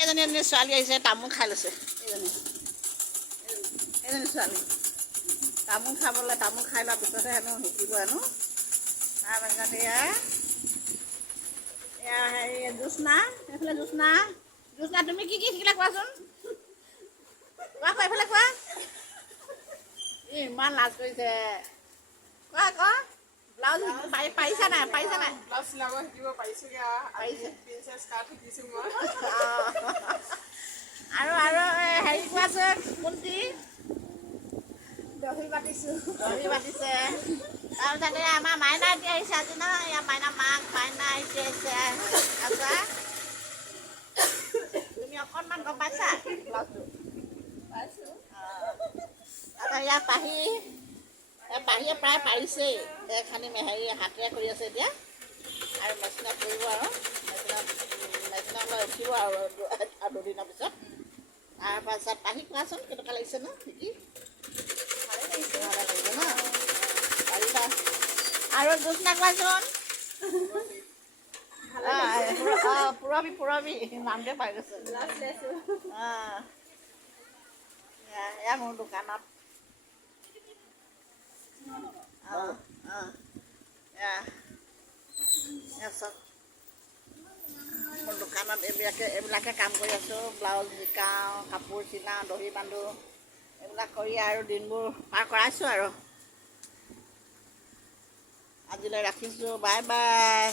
এজনী ছোৱালী আহিছে তামোল খাই লৈছে এজনী ছোৱালী তামোল খাবলৈ তামোল খাই লোৱাৰ পিছতহে হেনো শিকিব হেনো তাৰপিছত এয়া হেৰি জ্যোৎস্না এইফালে জ্যোৎস্না তুমি কি শিকিলা কোৱাচোন কোৱা এইফালে কোৱা ইমান লাজ কৰিছে কোৱা ব্লাউজ পাৰিছা নাই ব্লাউজ চিলাব শিকিব পাৰিছোগে প্ৰিন্সেছ কাট শিকিছো মই আৰু হেৰি কোৱাচোন কোনটি দহি বাতিছো দহি বাতিছে তাৰপিছতে আমাৰ মাইনা এতিয়া আহিছে আজি ন ইয়াৰ মাইনা মাক মাইনা এতিয়া আহিছে আছা তুমি অকণমান গম পাইছা ব্লাউজটো পাইছো ইয়াৰ পাহিয়ে প্ৰায় পাৰিছেই খানি হেৰি হাতেৰে কৰি আছে এতিয়া আৰু মেচিনত কৰিব আৰু মেচিনত উঠিব আৰু দুদিনৰ পিছত তাৰপাছত পাহি কোৱাচোন কেনেকুৱা লাগিছে ন শিকি ভালে লাগিছে ন পাৰিবা আৰু জ্যোৎস্না কোৱাচোন পুৰবী নামটোৱে পাই গৈছে এয়া মোৰ দোকানত চব মোৰ দোকানত এইবিলাকে কাম কৰি আছোঁ ব্লাউজ শিকাওঁ কাপোৰ চিলাওঁ দহি বান্ধো এইবিলাক কৰি আৰু দিনবোৰ পাৰ কৰাইছোঁ আৰু আজিলৈ ৰাখিছোঁ বাই বাই